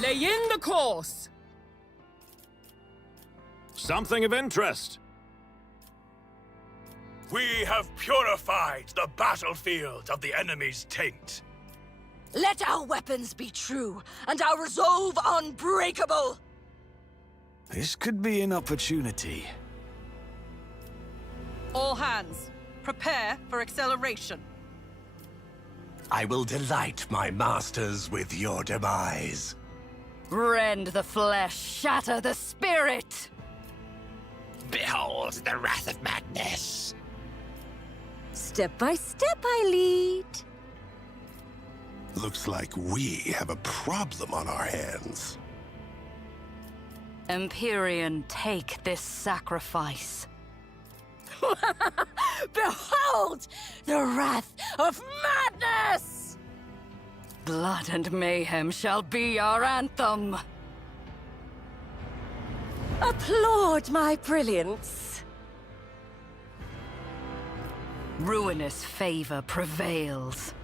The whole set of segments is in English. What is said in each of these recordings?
Lay in the course! Something of interest. We have purified the battlefield of the enemy's taint. Let our weapons be true, and our resolve unbreakable! This could be an opportunity. All hands, prepare for acceleration. I will delight my masters with your demise. Rend the flesh, shatter the spirit! Behold the wrath of madness. Step by step I lead. Looks like we have a problem on our hands. Empyrean, take this sacrifice. Behold the wrath of madness! Blood and mayhem shall be our anthem. Applaud my brilliance. Ruinous favor prevails.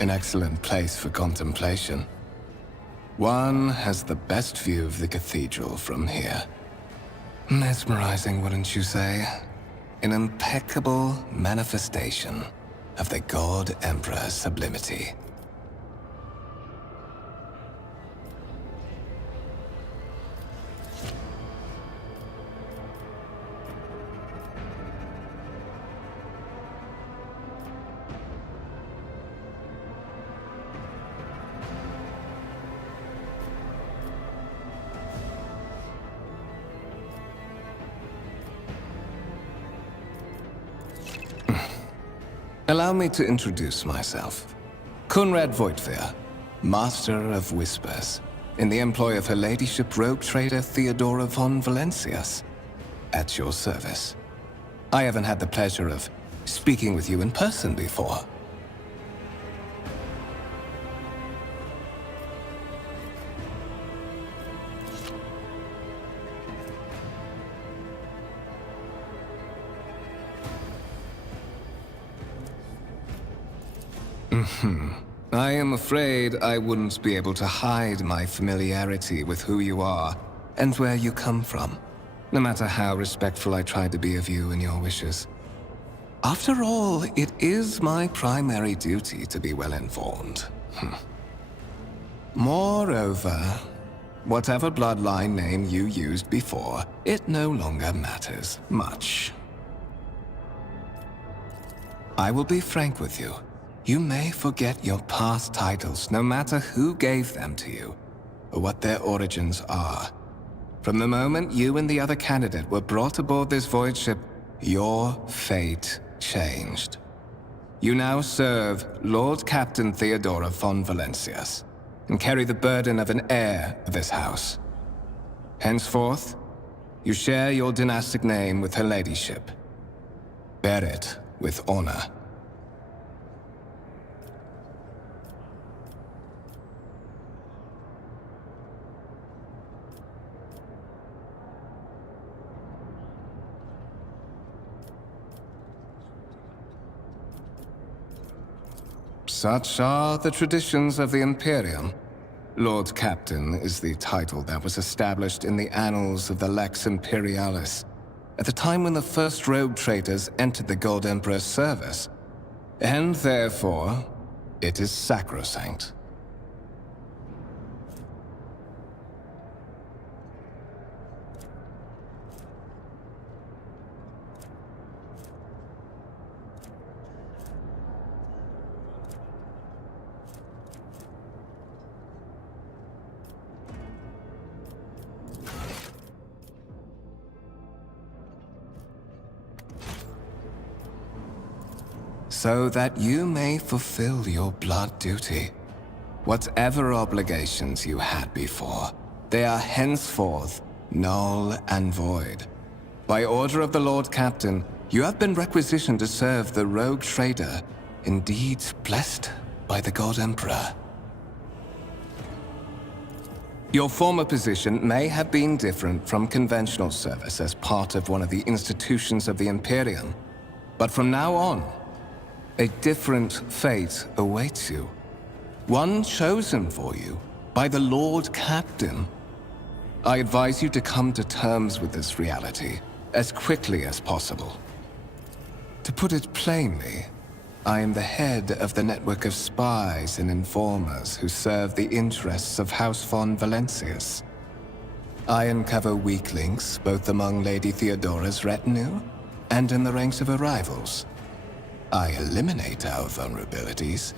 An excellent place for contemplation. One has the best view of the cathedral from here. Mesmerizing, wouldn't you say? An impeccable manifestation of the God Emperor's sublimity. Allow me to introduce myself. Conrad Voigtveer, Master of Whispers, in the employ of Her Ladyship Rogue Trader Theodora von Valencias. At your service. I haven't had the pleasure of speaking with you in person before. I am afraid I wouldn't be able to hide my familiarity with who you are and where you come from, no matter how respectful I try to be of you and your wishes. After all, it is my primary duty to be well informed. Moreover, whatever bloodline name you used before, it no longer matters much. I will be frank with you. You may forget your past titles, no matter who gave them to you, or what their origins are. From the moment you and the other candidate were brought aboard this void ship, your fate changed. You now serve Lord Captain Theodora von Valencias, and carry the burden of an heir of this house. Henceforth, you share your dynastic name with Her Ladyship. Bear it with honor. Such are the traditions of the Imperium. Lord Captain is the title that was established in the annals of the Lex Imperialis, at the time when the first rogue traders entered the God Emperor's service, and therefore, it is sacrosanct. So that you may fulfill your blood duty. Whatever obligations you had before, they are henceforth null and void. By order of the Lord Captain, you have been requisitioned to serve the rogue trader, indeed blessed by the God Emperor. Your former position may have been different from conventional service as part of one of the institutions of the Imperium, but from now on, a different fate awaits you. One chosen for you by the Lord Captain. I advise you to come to terms with this reality as quickly as possible. To put it plainly, I am the head of the network of spies and informers who serve the interests of House von Valencias. I uncover weak links both among Lady Theodora's retinue and in the ranks of her rivals. I eliminate our vulnerabilities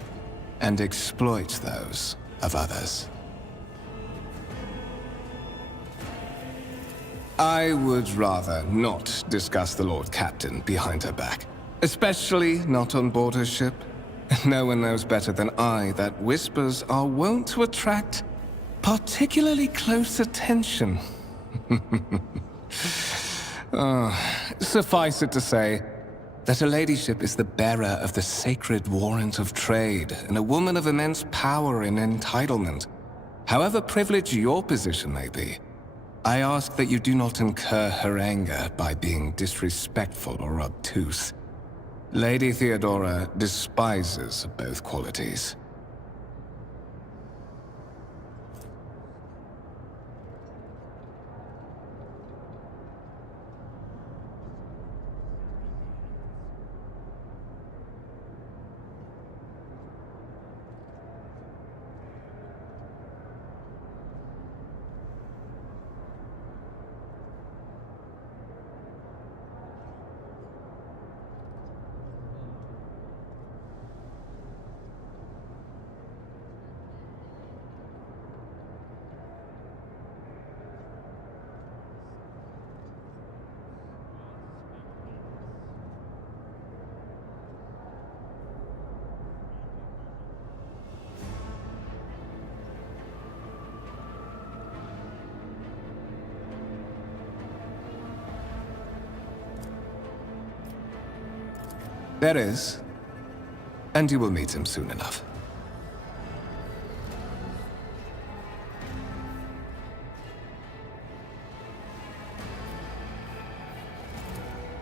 and exploit those of others. I would rather not discuss the Lord Captain behind her back, especially not on board her ship. No one knows better than I that whispers are wont to attract particularly close attention. Suffice it to say, that Her Ladyship is the bearer of the sacred warrant of trade, and a woman of immense power and entitlement. However privileged your position may be, I ask that you do not incur her anger by being disrespectful or obtuse. Lady Theodora despises both qualities. There is. And you will meet him soon enough.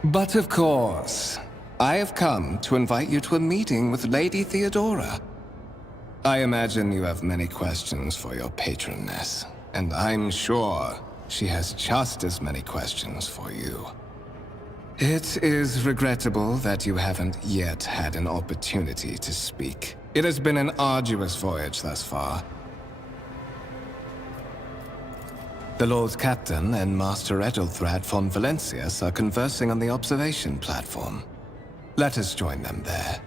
But of course, I have come to invite you to a meeting with Lady Theodora. I imagine you have many questions for your patroness, and I'm sure she has just as many questions for you. It is regrettable that you haven't yet had an opportunity to speak. It has been an arduous voyage thus far. The Lord Captain and Master Ethelthrad von Valencius are conversing on the observation platform. Let us join them there.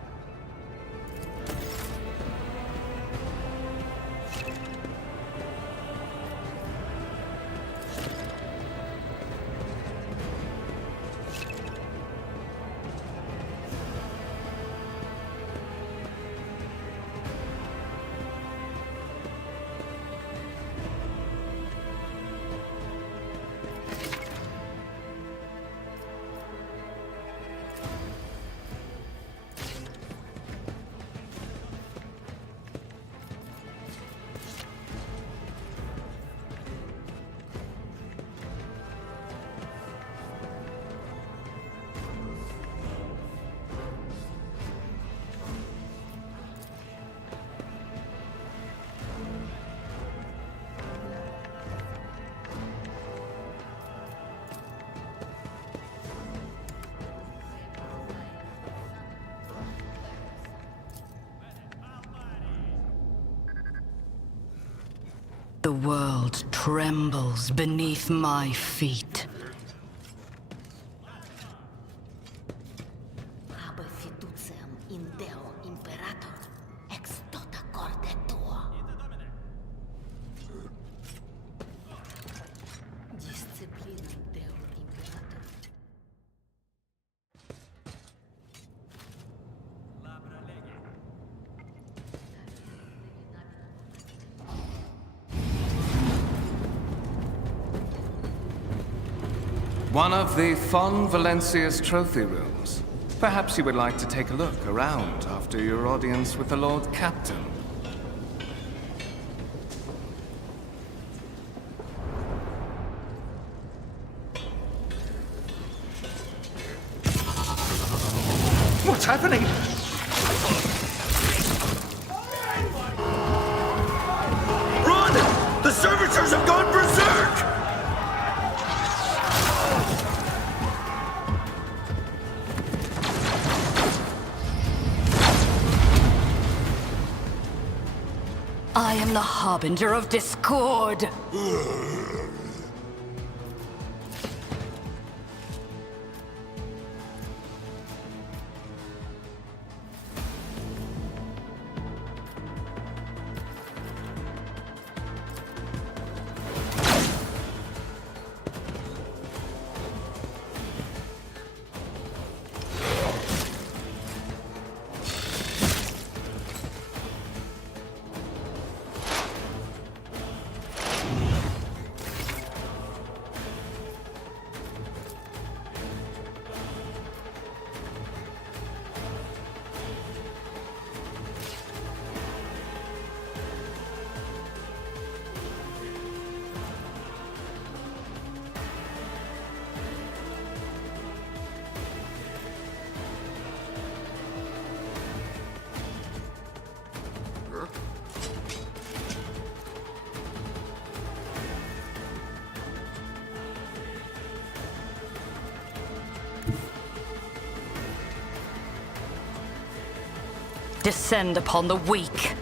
The world trembles beneath my feet. Habe fiduciam in Deo Imperator, ex tota corde tuo. Disciplinam Deo Imperator. One of the von Valencius trophy rooms. Perhaps you would like to take a look around after your audience with the Lord Captain. What's happening? Run! The servitors have gone berserk! I am the harbinger of discord. descend upon the weak.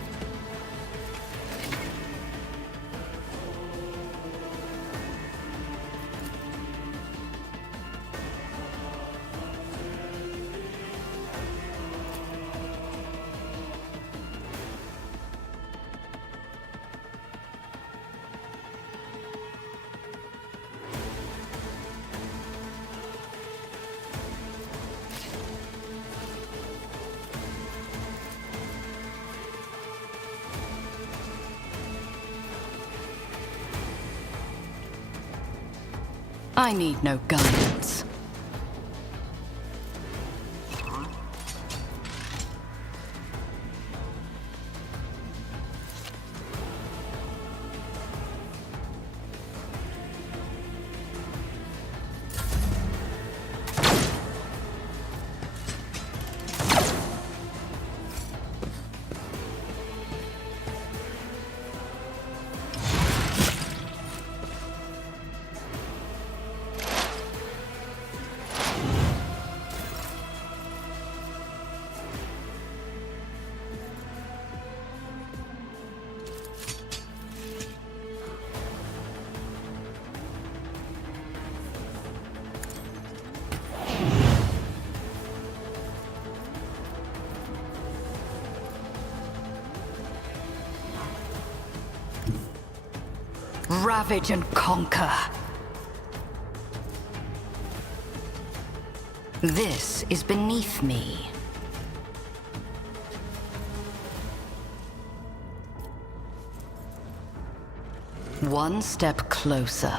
I need no guidance. Ravage and conquer. This is beneath me. One step closer.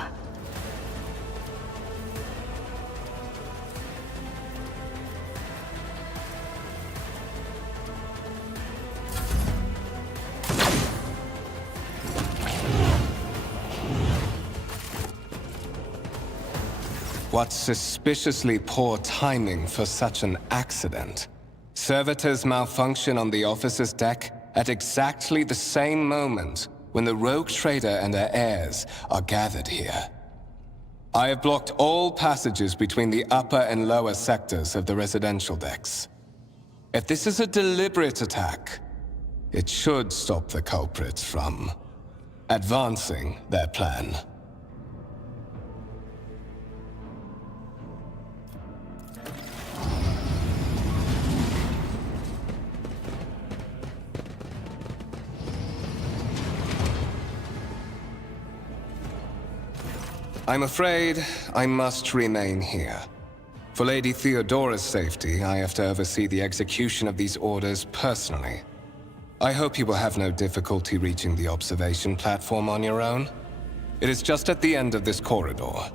What suspiciously poor timing for such an accident. Servitors malfunction on the officer's deck at exactly the same moment when the rogue trader and her heirs are gathered here. I have blocked all passages between the upper and lower sectors of the residential decks. If this is a deliberate attack, it should stop the culprits from advancing their plan. I'm afraid I must remain here. For Lady Theodora's safety, I have to oversee the execution of these orders personally. I hope you will have no difficulty reaching the observation platform on your own. It is just at the end of this corridor.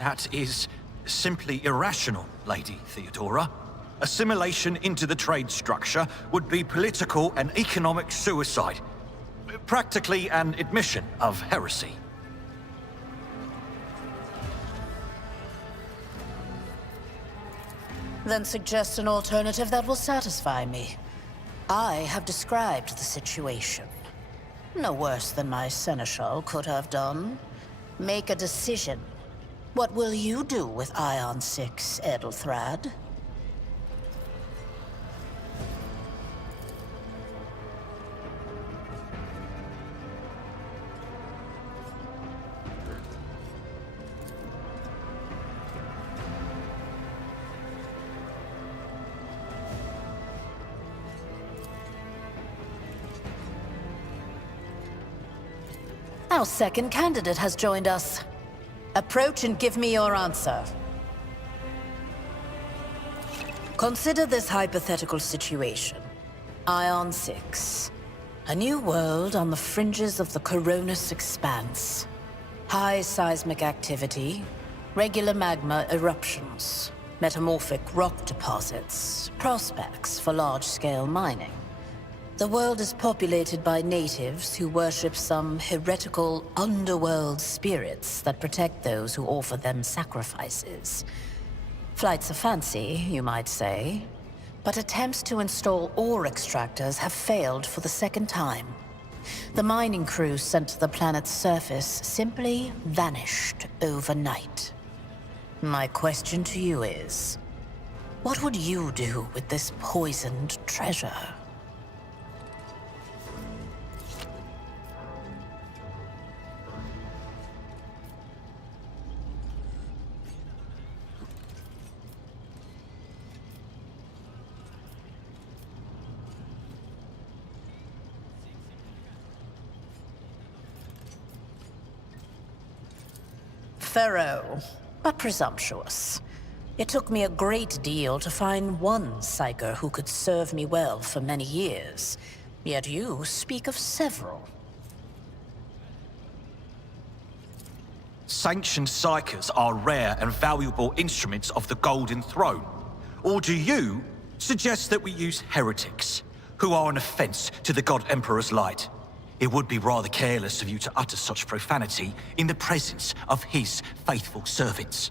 That is simply irrational, Lady Theodora. Assimilation into the trade structure would be political and economic suicide. Practically an admission of heresy. Then suggest an alternative that will satisfy me. I have described the situation. No worse than my seneschal could have done. Make a decision. What will you do with Ion 6, Edelthrad? Our second candidate has joined us. Approach and give me your answer. Consider this hypothetical situation. Ion 6. A new world on the fringes of the Coronis Expanse. High seismic activity, regular magma eruptions, metamorphic rock deposits, prospects for large-scale mining. The world is populated by natives who worship some heretical underworld spirits that protect those who offer them sacrifices. Flights of fancy, you might say, but attempts to install ore extractors have failed for the second time. The mining crews sent to the planet's surface simply vanished overnight. My question to you is, what would you do with this poisoned treasure? Thorough, but presumptuous. It took me a great deal to find one psyker who could serve me well for many years. Yet you speak of several. Sanctioned psykers are rare and valuable instruments of the Golden Throne. Or do you suggest that we use heretics, who are an offense to the God Emperor's light? It would be rather careless of you to utter such profanity in the presence of his faithful servants.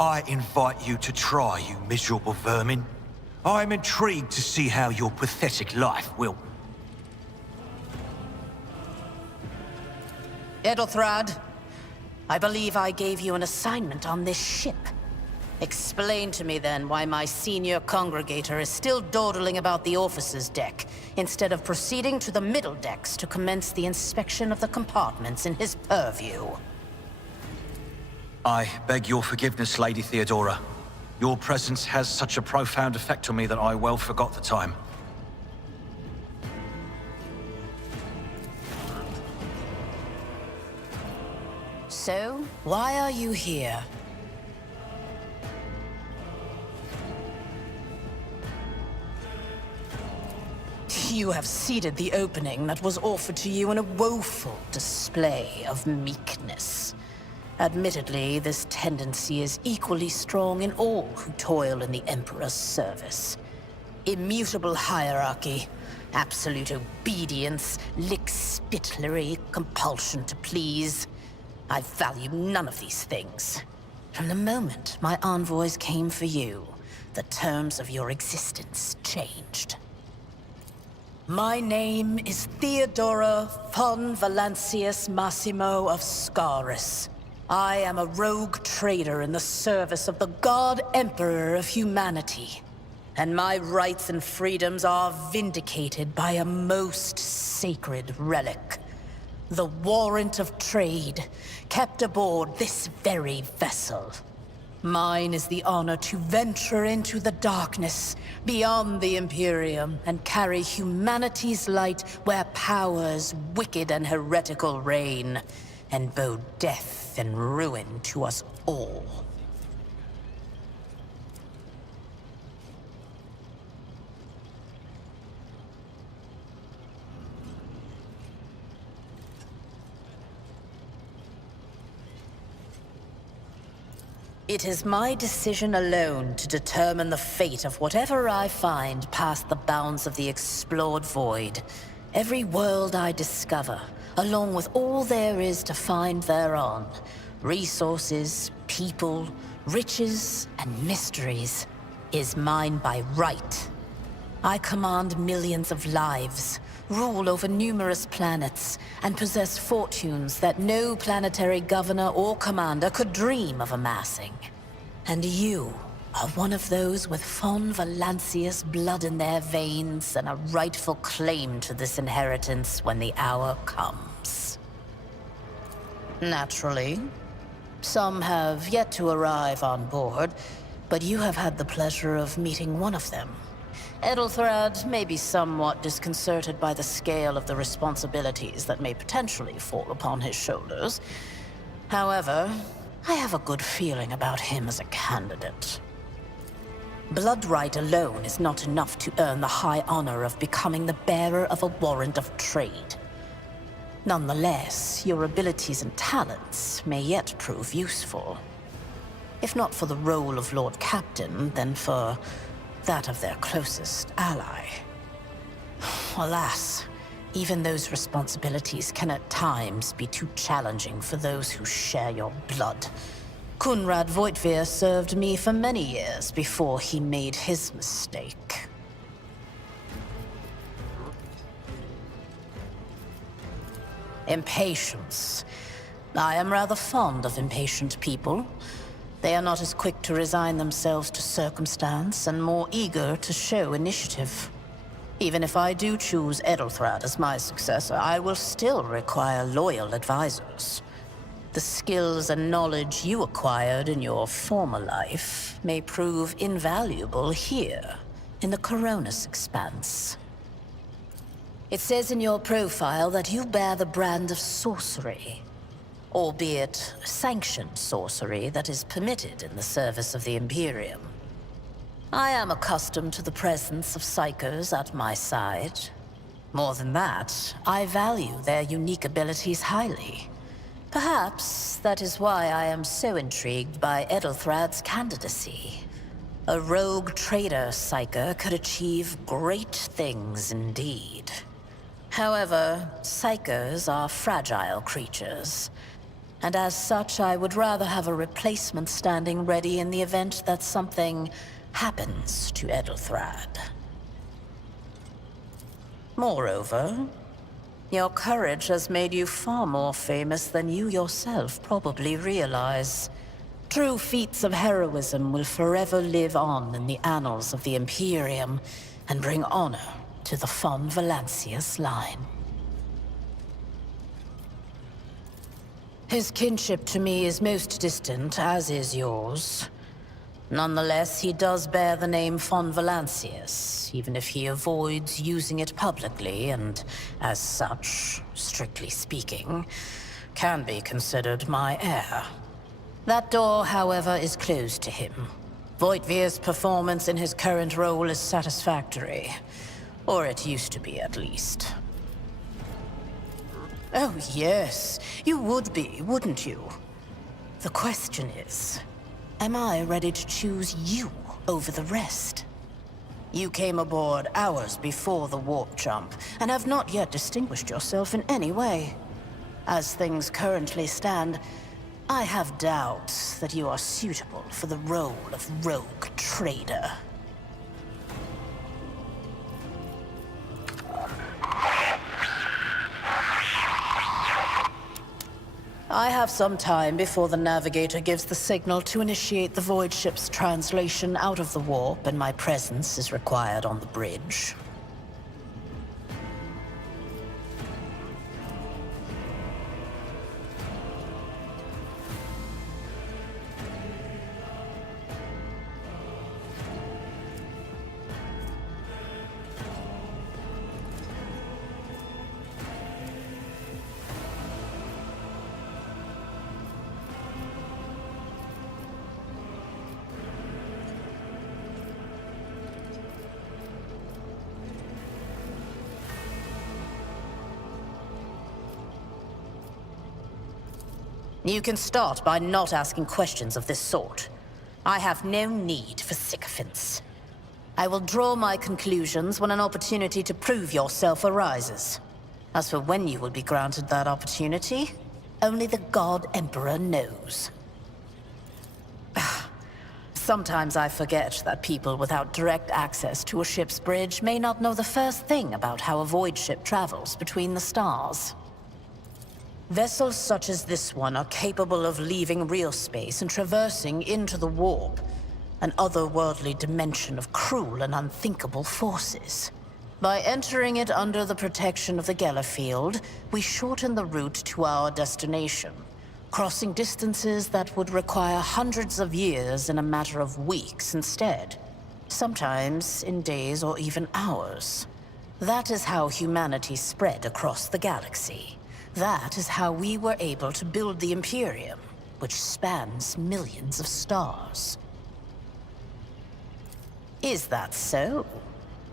I invite you to try, you miserable vermin. I am intrigued to see how your pathetic life will... Edelthrad, I believe I gave you an assignment on this ship. Explain to me then why my senior congregator is still dawdling about the officer's deck, instead of proceeding to the middle decks to commence the inspection of the compartments in his purview. I beg your forgiveness, Lady Theodora. Your presence has such a profound effect on me that I well forgot the time. So, why are you here? You have ceded the opening that was offered to you in a woeful display of meekness. Admittedly, this tendency is equally strong in all who toil in the Emperor's service. Immutable hierarchy, absolute obedience, lickspittlery, compulsion to please. I value none of these things. From the moment my envoys came for you, the terms of your existence changed. My name is Theodora von Valancius Massimo of Scaris. I am a rogue trader in the service of the God Emperor of humanity. And my rights and freedoms are vindicated by a most sacred relic. The warrant of trade, kept aboard this very vessel. Mine is the honor to venture into the darkness, beyond the Imperium, and carry humanity's light where powers wicked and heretical reign, and bow death and ruin to us all. It is my decision alone to determine the fate of whatever I find past the bounds of the explored void. Every world I discover, along with all there is to find thereon. Resources, people, riches, and mysteries, is mine by right. I command millions of lives, rule over numerous planets, and possess fortunes that no planetary governor or commander could dream of amassing. And you are one of those with von Valancius blood in their veins and a rightful claim to this inheritance when the hour comes. Naturally, some have yet to arrive on board, but you have had the pleasure of meeting one of them. Edelthrad may be somewhat disconcerted by the scale of the responsibilities that may potentially fall upon his shoulders. However, I have a good feeling about him as a candidate. Blood right alone is not enough to earn the high honor of becoming the bearer of a warrant of trade. Nonetheless, your abilities and talents may yet prove useful. If not for the role of Lord Captain, then for that of their closest ally. Alas, even those responsibilities can at times be too challenging for those who share your blood. Kunrad Voitvir served me for many years before he made his mistake. Impatience. I am rather fond of impatient people. They are not as quick to resign themselves to circumstance and more eager to show initiative. Even if I do choose Edelthrad as my successor, I will still require loyal advisors. The skills and knowledge you acquired in your former life may prove invaluable here, in the Coronis Expanse. It says in your profile that you bear the brand of sorcery. Albeit sanctioned sorcery that is permitted in the service of the Imperium. I am accustomed to the presence of psychos at my side. More than that, I value their unique abilities highly. Perhaps that is why I am so intrigued by Edelthrad's candidacy. A rogue trader psycho could achieve great things indeed. However, psychos are fragile creatures. And as such, I would rather have a replacement standing ready in the event that something happens to Edelthrad. Moreover, your courage has made you far more famous than you yourself probably realize. True feats of heroism will forever live on in the annals of the Imperium and bring honor to the von Valancius line. His kinship to me is most distant, as is yours. Nonetheless, he does bear the name von Valancius, even if he avoids using it publicly, and as such, strictly speaking, can be considered my heir. That door, however, is closed to him. Voitvir's performance in his current role is satisfactory. Or it used to be, at least. Oh, yes. You would be, wouldn't you? The question is, am I ready to choose you over the rest? You came aboard hours before the warp jump, and have not yet distinguished yourself in any way. As things currently stand, I have doubts that you are suitable for the role of rogue trader. I have some time before the navigator gives the signal to initiate the void ship's translation out of the warp, and my presence is required on the bridge. You can start by not asking questions of this sort. I have no need for sycophants. I will draw my conclusions when an opportunity to prove yourself arises. As for when you will be granted that opportunity, only the God Emperor knows. Sometimes I forget that people without direct access to a ship's bridge may not know the first thing about how a void ship travels between the stars. Vessels such as this one are capable of leaving real space and traversing into the warp, an otherworldly dimension of cruel and unthinkable forces. By entering it under the protection of the Gellerfield, we shorten the route to our destination, crossing distances that would require hundreds of years in a matter of weeks instead, sometimes in days or even hours. That is how humanity spread across the galaxy. That is how we were able to build the Imperium, which spans millions of stars. Is that so?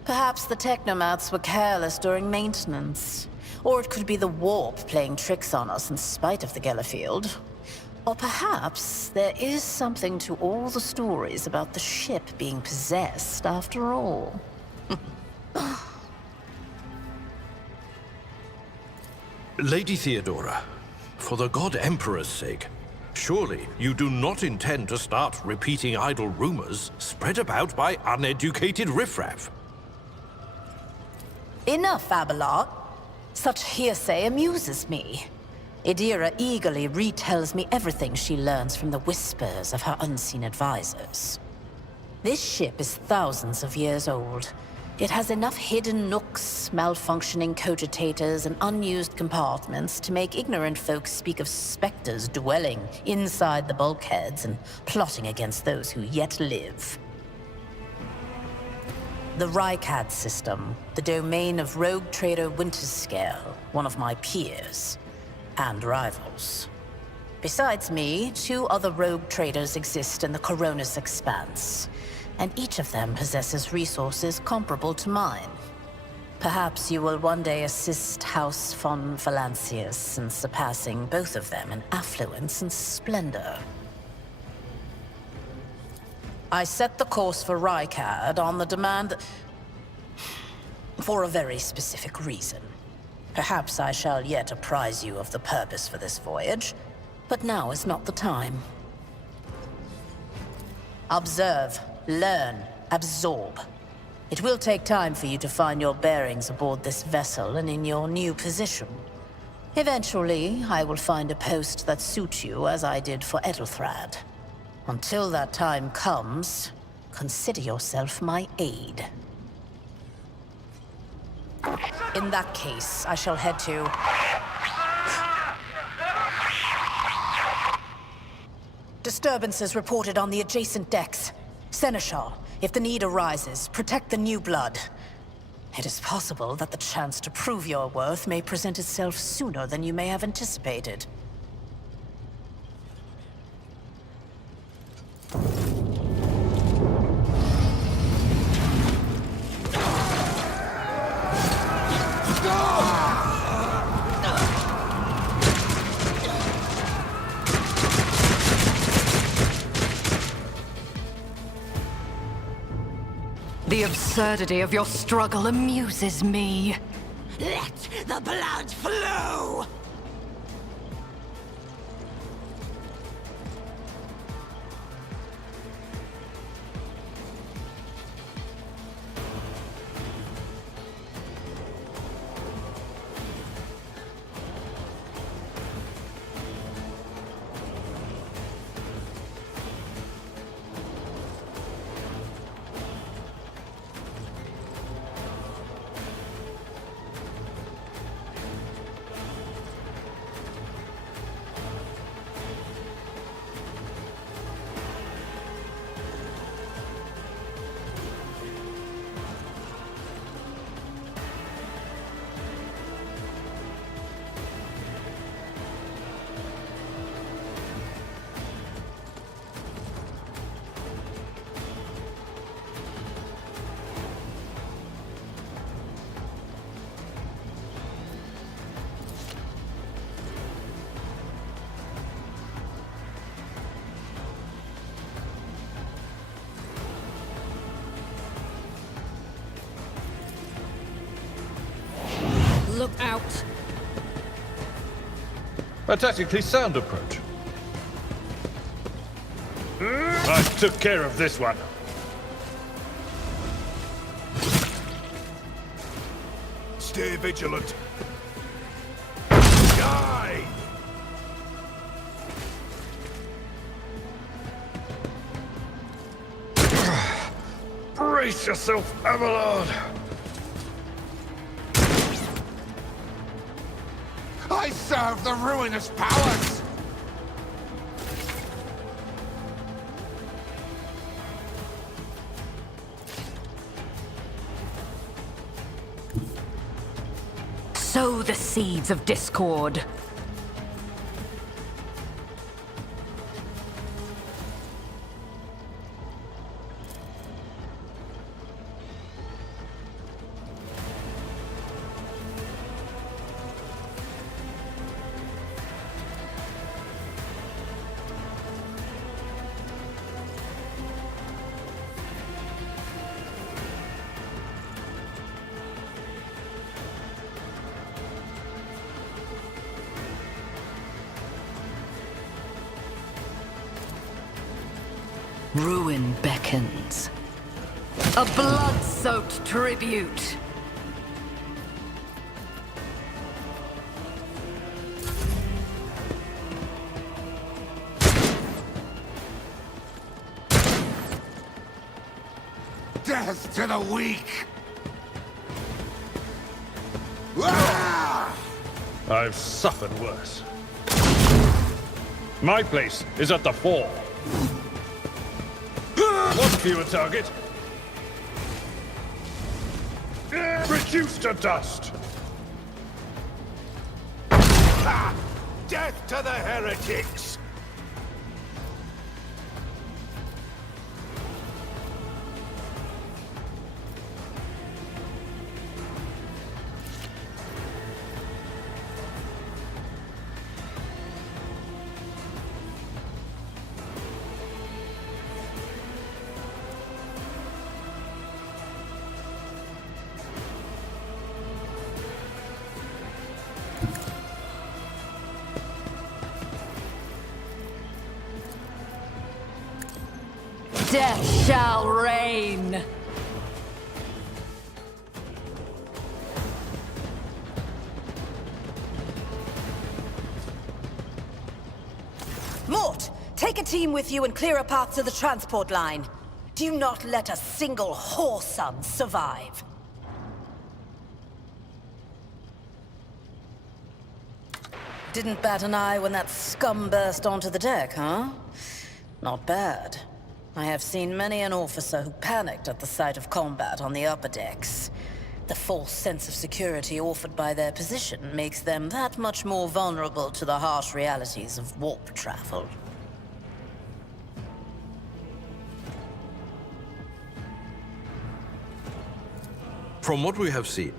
Perhaps the technomats were careless during maintenance. Or it could be the warp playing tricks on us in spite of the Gellerfield. Or perhaps there is something to all the stories about the ship being possessed after all. Lady Theodora, for the God Emperor's sake, surely you do not intend to start repeating idle rumors spread about by uneducated riffraff. Enough, Abelard. Such hearsay amuses me. Idira eagerly retells me everything she learns from the whispers of her unseen advisors. This ship is thousands of years old. It has enough hidden nooks, malfunctioning cogitators, and unused compartments to make ignorant folks speak of specters dwelling inside the bulkheads and plotting against those who yet live. The Rykad system, the domain of rogue trader Winterscale, one of my peers, and rivals. Besides me, 2 other rogue traders exist in the Coronis Expanse, and each of them possesses resources comparable to mine. Perhaps you will one day assist House von Valancius in surpassing both of them in affluence and splendor. I set the course for Rykad on the demand for a very specific reason. Perhaps I shall yet apprise you of the purpose for this voyage, but now is not the time. Observe, learn, absorb. It will take time for you to find your bearings aboard this vessel and in your new position. Eventually, I will find a post that suits you as I did for Edelthrad. Until that time comes, consider yourself my aide. In that case, I shall head to... Disturbances reported on the adjacent decks. Seneschal, if the need arises, protect the new blood. It is possible that the chance to prove your worth may present itself sooner than you may have anticipated. The absurdity of your struggle amuses me. Let the blood flow! Look out! A tactically sound approach. I took care of this one. Stay vigilant. Die! Brace yourself, Abelard. I serve the ruinous powers! Sow the seeds of discord. Ruin beckons. A blood-soaked tribute. Death to the weak! I've suffered worse. My place is at the fore. One fewer target. Reduced to dust. Death to the heretics! Death shall reign! Mort, take a team with you and clear a path to the transport line. Do not let a single whoreson survive. Didn't bat an eye when that scum burst onto the deck, huh? Not bad. I have seen many an officer who panicked at the sight of combat on the upper decks. The false sense of security offered by their position makes them that much more vulnerable to the harsh realities of warp travel. From what we have seen,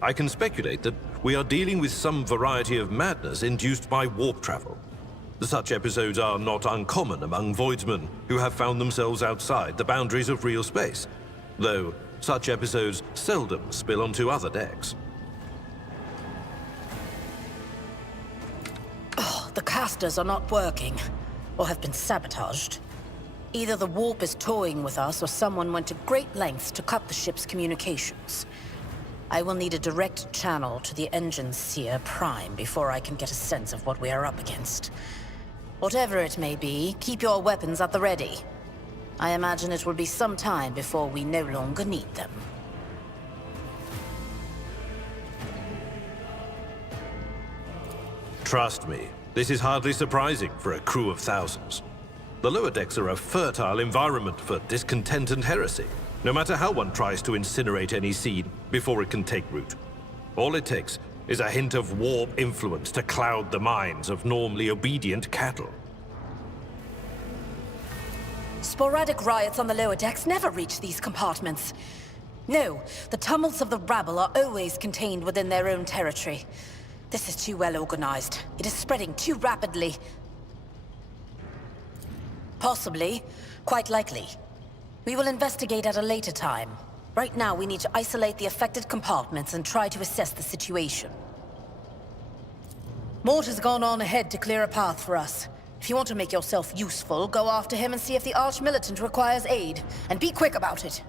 I can speculate that we are dealing with some variety of madness induced by warp travel. Such episodes are not uncommon among voidsmen who have found themselves outside the boundaries of real space, though such episodes seldom spill onto other decks. Oh, the casters are not working, or have been sabotaged. Either the warp is toying with us, or someone went to great lengths to cut the ship's communications. I will need a direct channel to the engine seer Prime before I can get a sense of what we are up against. Whatever it may be, keep your weapons at the ready. I imagine it will be some time before we no longer need them. Trust me, this is hardly surprising for a crew of thousands. The lower decks are a fertile environment for discontent and heresy, no matter how one tries to incinerate any seed before it can take root. All it takes is a hint of warp influence to cloud the minds of normally obedient cattle. Sporadic riots on the lower decks never reach these compartments. No, the tumults of the rabble are always contained within their own territory. This is too well organized. It is spreading too rapidly. Possibly. Quite likely. We will investigate at a later time. Right now, we need to isolate the affected compartments and try to assess the situation. Mort has gone on ahead to clear a path for us. If you want to make yourself useful, go after him and see if the Arch-Militant requires aid. And be quick about it.